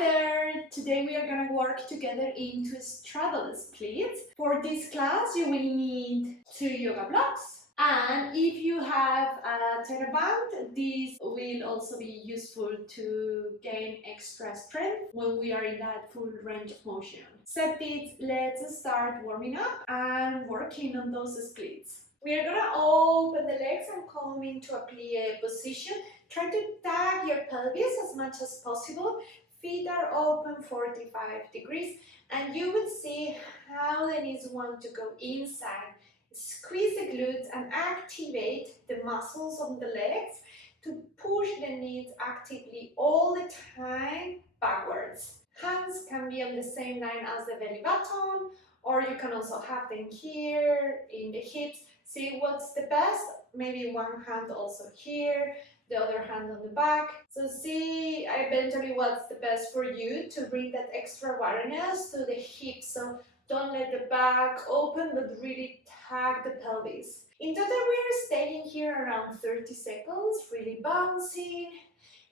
there! Today we are going to work together into straddle splits. For this class you will need 2 yoga blocks, and if you have a TheraBand, this will also be useful to gain extra strength when we are in that full range of motion. So let's start warming up and working on those splits. We are going to open the legs and come into a plie position. Try to tag your pelvis as much as possible. Feet are open 45 degrees, and you will see how the knees want to go inside. Squeeze the glutes and activate the muscles on the legs to push the knees actively all the time backwards. Hands can be on the same line as the belly button, or you can also have them here in the hips. See what's the best? Maybe one hand also here, the other hand on the back. So see eventually what's the best for you to bring that extra awareness to the hips. So don't let the back open, but really tag the pelvis. In total, we're staying here around 30 seconds, really bouncing,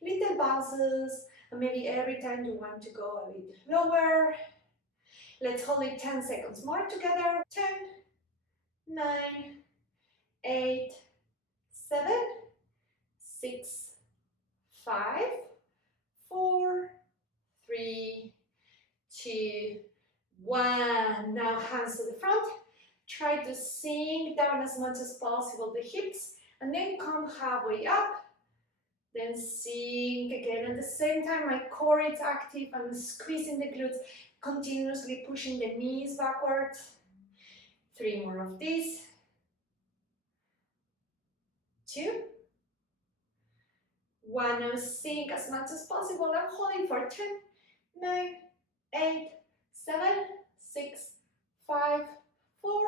little bounces, and maybe every time you want to go a bit lower. Let's hold it 10 seconds more together. 10, 9, 8, 7, 6, 5, 4, 3, 2, 1. Now hands to the front. Try to sink down as much as possible the hips, and then come halfway up. Then sink again. At the same time, my core is active. I'm squeezing the glutes, continuously pushing the knees backwards. 3 more of these. 2. 1. Now sink as much as possible. I'm holding for 10, 9, 8, 7, 6, 5, 4,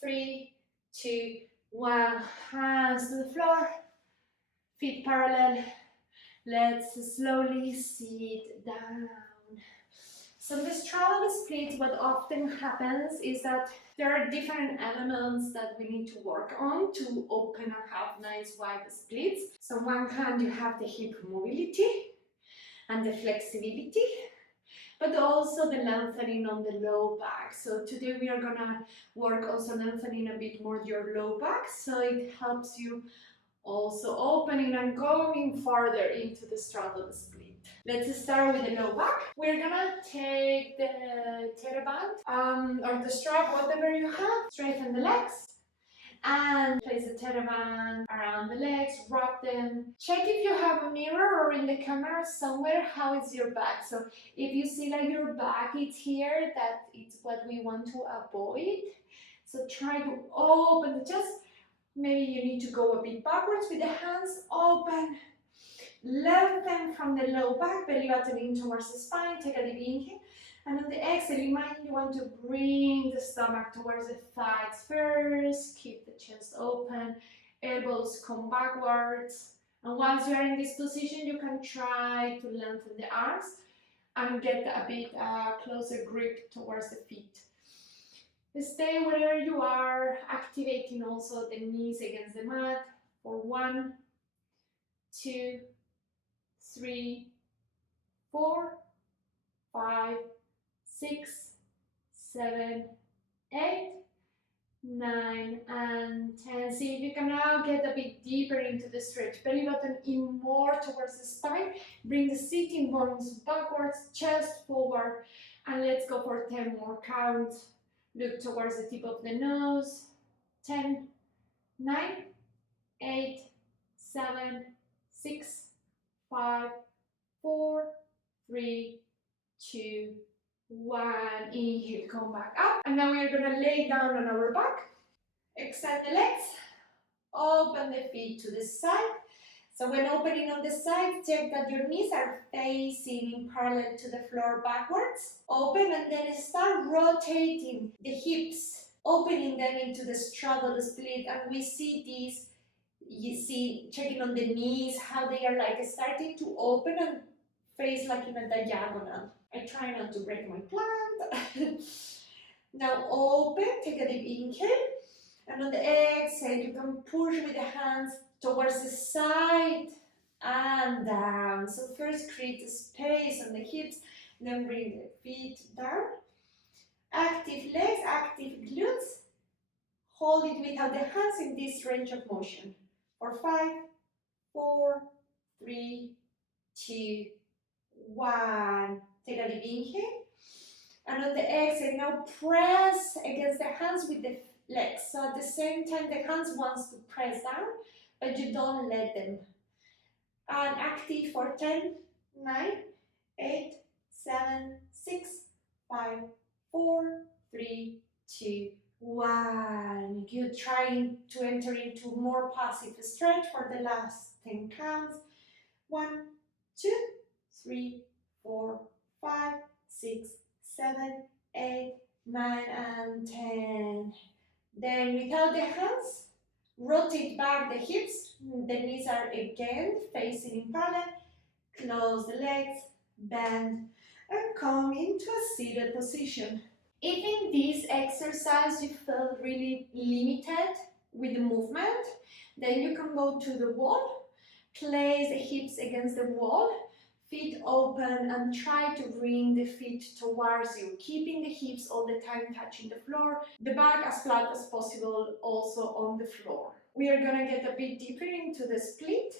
3, 2, 1. Hands to the floor, feet parallel. Let's slowly sit down. So in the straddle split, what often happens is that there are different elements that we need to work on to open and have nice wide splits. So on one hand you have the hip mobility and the flexibility, but also the lengthening on the low back. So today we are gonna work also lengthening a bit more your low back, so it helps you also opening and going farther into the straddle split. Let's start with the low back. We're gonna take the TheraBand or the strap, whatever you have, straighten the legs and place the TheraBand around the legs, wrap them. Check if you have a mirror or in the camera somewhere how is your back. So if you see like your back is here, that is what we want to avoid. So try to open the chest. Maybe you need to go a bit backwards with the hands open. Lengthen from the low back, belly button in towards the spine. Take a deep inhale. And on the exhale, imagine you want to bring the stomach towards the thighs first. Keep the chest open. Elbows come backwards. And once you are in this position, you can try to lengthen the arms and get a bit closer grip towards the feet. Stay wherever you are, activating also the knees against the mat for 1, 2, 3, 4, 5, 6, 7, 8, 9, and 10. See if you can now get a bit deeper into the stretch. Belly button in more towards the spine. Bring the sitting bones backwards, chest forward, and let's go for 10 more counts. Look towards the tip of the nose. 10, 9, 8, 7, 6, 5, 4, 3, 2, 1. Inhale, come back up. And now we are going to lay down on our back. Extend the legs. Open the feet to the side. So when opening on the side, check that your knees are facing in parallel to the floor backwards. Open and then start rotating the hips, opening them into the straddle split. And we see this, you see, checking on the knees, how they are like starting to open and face like in a diagonal. I try not to break my plant. Now open, take a deep inhale. And on the exhale, you can push with the hands towards the side and down. So first create a space on the hips, then bring the feet down. Active legs, active glutes. Hold it without the hands in this range of motion. For 5, 4, 3, 2, 1. Take a deep inhale. And on the exhale, now press against the hands with the legs. So at the same time, the hands wants to press down, but you don't let them. And active for 10, 9, 8, 7, 6, 5, 4, 3, 2, 1. Good. Trying to enter into more passive stretch for the last 10 counts. 1, 2, 3, 4, 5, 6, 7, 8, 9, and 10. Then without the hands, rotate back the hips. The knees are again facing in parallel. Close the legs, bend, and come into a seated position. If in this exercise you feel really limited with the movement, then you can go to the wall, place the hips against the wall, feet open, and try to bring the feet towards you, keeping the hips all the time touching the floor, the back as flat as possible also on the floor. We are gonna get a bit deeper into the split.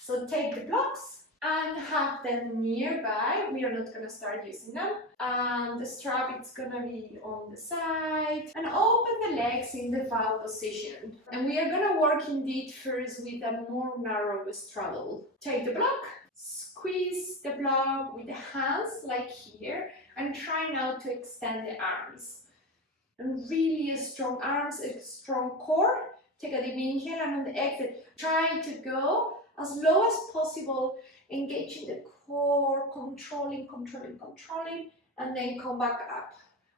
So take the blocks and have them nearby. We are not gonna start using them. And the strap is gonna be on the side. And open the legs in the bow position. And we are gonna work indeed first with a more narrow straddle. Take the block, squeeze the block with the hands like here, and try now to extend the arms. And really strong arms, a strong core. Take a deep inhale, and on the exhale, try to go as low as possible, engaging the core, controlling, and then come back up.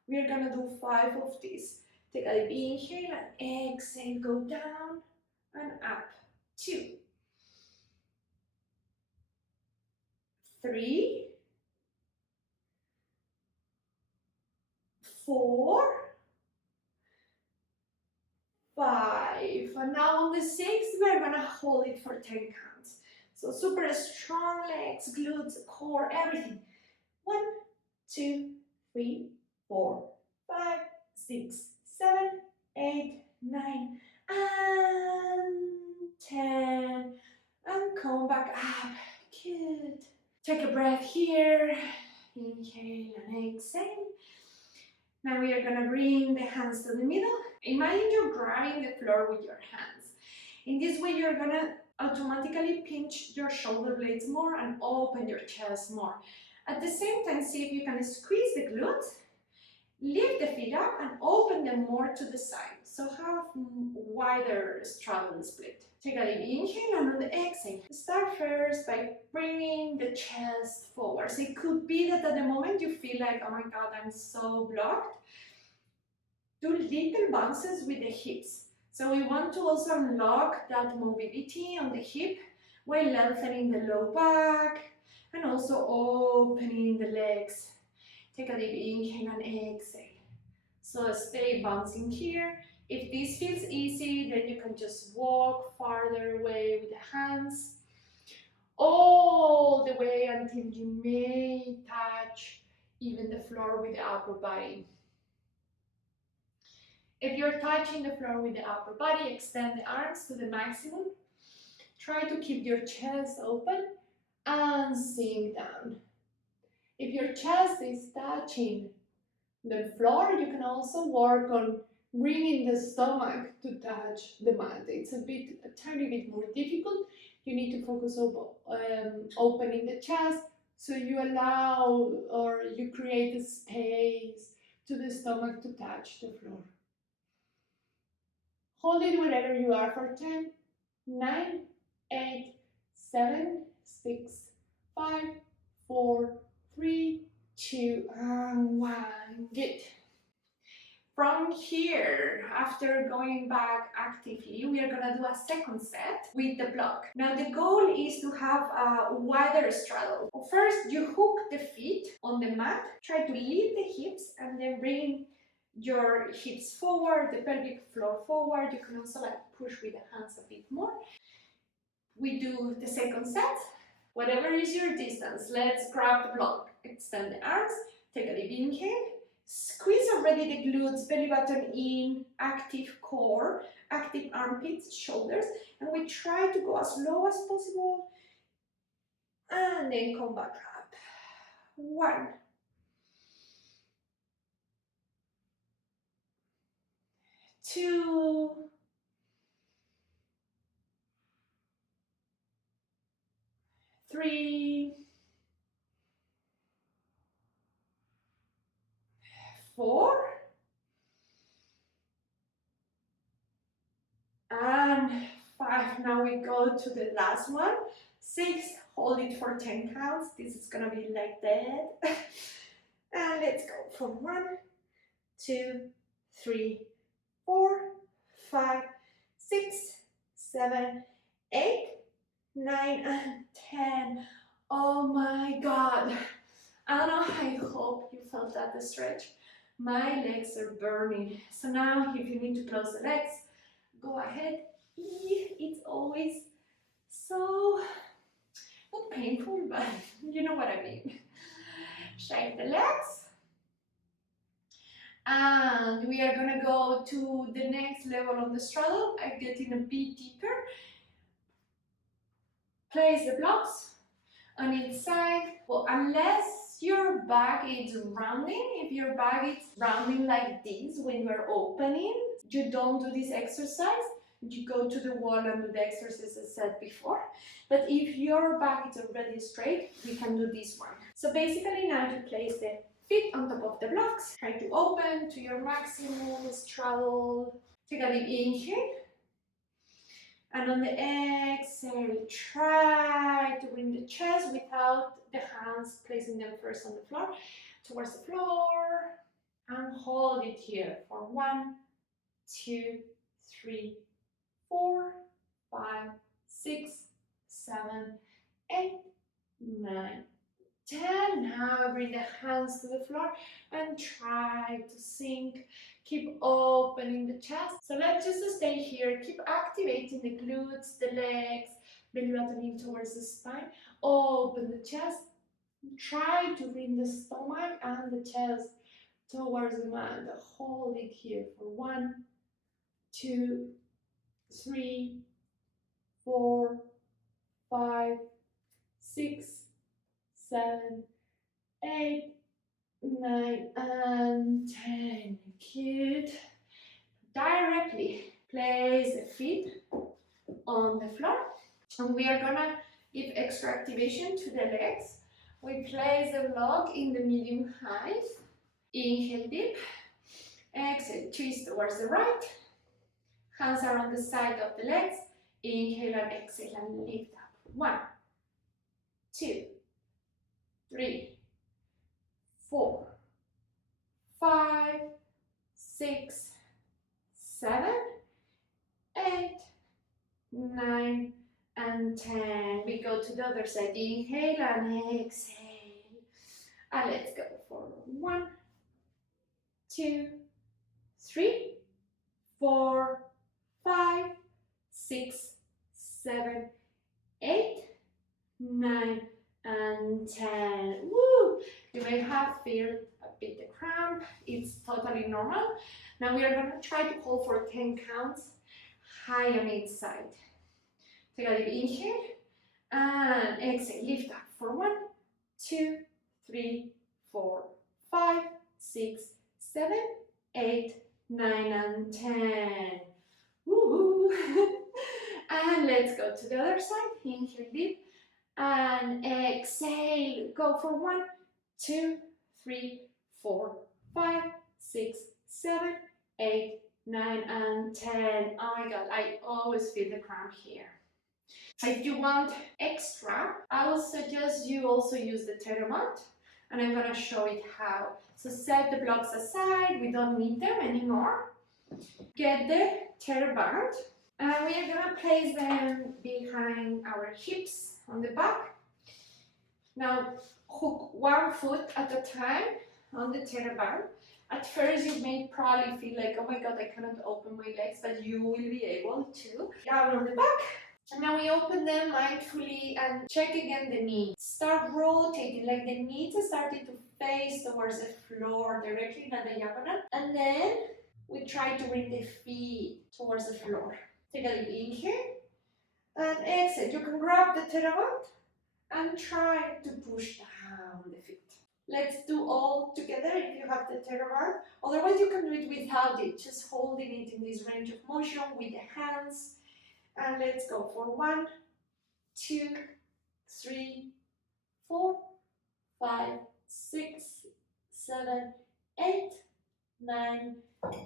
We are gonna do 5 of these. Take a deep inhale and exhale, go down and up. 2, 3, 4, 5. And now on the 6th, we're gonna hold it for 10 counts. So super strong legs, glutes, core, everything. 1, 2, 3, 4, 5, 6, 7, 8, 9, and 10. And come back up. Good. Take a breath here. Inhale and exhale. Now we are gonna bring the hands to the middle. Imagine you're grabbing the floor with your hands. In this way, you're gonna automatically pinch your shoulder blades more and open your chest more. At the same time, see if you can squeeze the glutes, lift the feet up and open them more to the side. So have wider straddle split. Take a deep inhale, and on the exhale, start first by bringing the chest forward. So it could be that at the moment you feel like, oh my God, I'm so blocked. Do little bounces with the hips. So we want to also unlock that mobility on the hip while lengthening the low back and also opening the legs. Take a deep inhale and exhale. So stay bouncing here. If this feels easy, then you can just walk farther away with the hands, all the way until you may touch even the floor with the upper body. If you're touching the floor with the upper body, extend the arms to the maximum. Try to keep your chest open and sink down. If your chest is touching the floor, you can also work on bringing the stomach to touch the mat. It's a tiny bit more difficult. You need to focus on opening the chest, so you allow or you create a space to the stomach to touch the floor. Hold it wherever you are for 10, 9, 8, 7, 6, 5, 4, 3, 2, and 1. Good. From here, after going back actively, we are gonna do a second set with the block. Now the goal is to have a wider straddle. First, you hook the feet on the mat, try to lift the hips, and then bring your hips forward, the pelvic floor forward. You can also like push with the hands a bit more. We do the second set. Whatever is your distance, let's grab the block. Extend the arms, take a deep inhale. Squeeze already the glutes, belly button in, active core, active armpits, shoulders, and we try to go as low as possible and then come back up. 1, 2, 3, 4, and 5. Now we go to the last one. 6, hold it for 10 counts. This is gonna be like that. And let's go for 1, 2, 3, 4, 5, 6, 7, 8, 9, and 10. Oh my God. Anna, I hope you felt that stretch. My legs are burning. So now if you need to close the legs, go ahead. It's always so not painful, but you know what I mean. Shake the legs. And we are gonna go to the next level of the straddle. I'm getting a bit deeper. Place the blocks on each side. Well, unless your back is rounding, if your back is rounding like this when you're opening, you don't do this exercise. You go to the wall and do the exercise I said before. But if your back is already straight, we can do this one. So basically now you place the feet on top of the blocks. Try to open to your maximum, straddle. Take a deep inhale. And on the exhale, try to bring the chest without the hands, placing them first on the floor, towards the floor. And hold it here for 1, 2, 3, 4, 5, 6, 7, 8, 9, 10. Now bring the hands to the floor and try to sink. Keep opening the chest. So let's just stay here. Keep activating the glutes, the legs, belly button in towards the spine. Open the chest. Try to bring the stomach and the chest towards the mat. Hold it here for 1, 2, 3, 4, 5, 6, 7, 8, 9, and 10. Good. Directly place the feet on the floor, and we are gonna give extra activation to the legs. We place the block in the medium height. Inhale deep. Exhale, twist towards the right. Hands are on the side of the legs. Inhale and exhale and lift up. 1, 2, 3, 4, 5, 6, 7, 8, 9, and 10. We go to the other side. Inhale and exhale. And let's go for 1, 2, 3, 4, 5, 6, 7, 8, 9, and 10. Woo! You may have felt a bit of cramp. It's totally normal. Now we are going to try to hold for 10 counts high on each side. Take a deep inhale and exhale. Lift up for 1, 2, 3, 4, 5, 6, 7, 8, 9, and 10. Woohoo! And let's go to the other side. Inhale deep and exhale. Go for 1, 2, 3, 4, 5, 6, 7, 8, 9, and 10. Oh my God, I always feel the cramp here. If you want extra, I will suggest you also use the tether mat, and I'm gonna show it how. So set the blocks aside, we don't need them anymore. Get the tether band, and we are gonna place them behind our hips on the back. Now hook one foot at a time on the tether band. At first you may probably feel like, oh my God, I cannot open my legs, but you will be able to. Down on the back, And now we open them mindfully and check again the knees. Start rotating, like the knees are starting to face towards the floor, directly in a diagonal. And then we try to bring the feet towards the floor. Take a deep inhale and exhale. You can grab the theravada and try to push down the feet. Let's do all together if you have the theravada. Otherwise, you can do it without it, just holding it in this range of motion with the hands. And let's go for 1, 2, 3, 4, 5, 6, 7, 8, 9,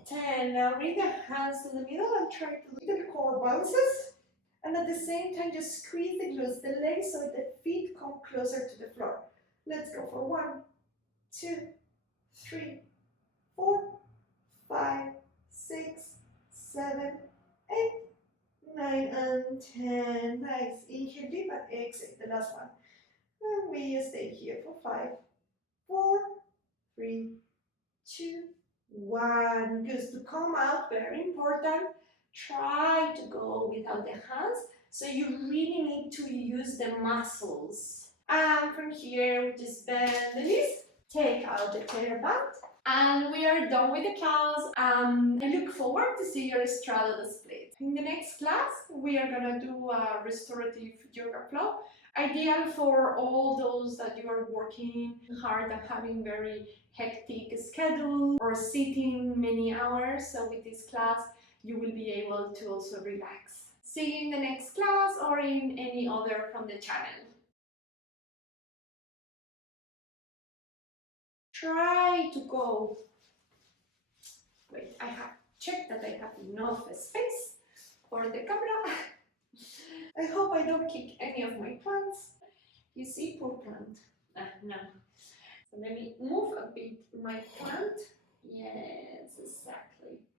10. Now bring the hands to the middle and try to little core bounces. And at the same time, just squeeze the glutes, the legs, so the feet come closer to the floor. Let's go for 1, 2, 3, 4, 5, 6, 7, 8, 9, and 10. Nice. Inhale deep and exhale. The last one. And we stay here for 5, 4, 3, 2, 1. Good. To come out, very important. Try to go without the hands. So you really need to use the muscles. And from here, we just bend the knees. Take out the theravada. And we are done with the class. I look forward to see your Straddle split. In the next class, we are gonna do a restorative yoga flow. Ideal for all those that you are working hard and having very hectic schedule or sitting many hours. So with this class, you will be able to also relax. See you in the next class or in any other from the channel. Try to go. Wait, I have checked that I have enough space for the camera. I hope I don't kick any of my plants. You see, poor plant. No. So let me move a bit my plant. Yes, exactly.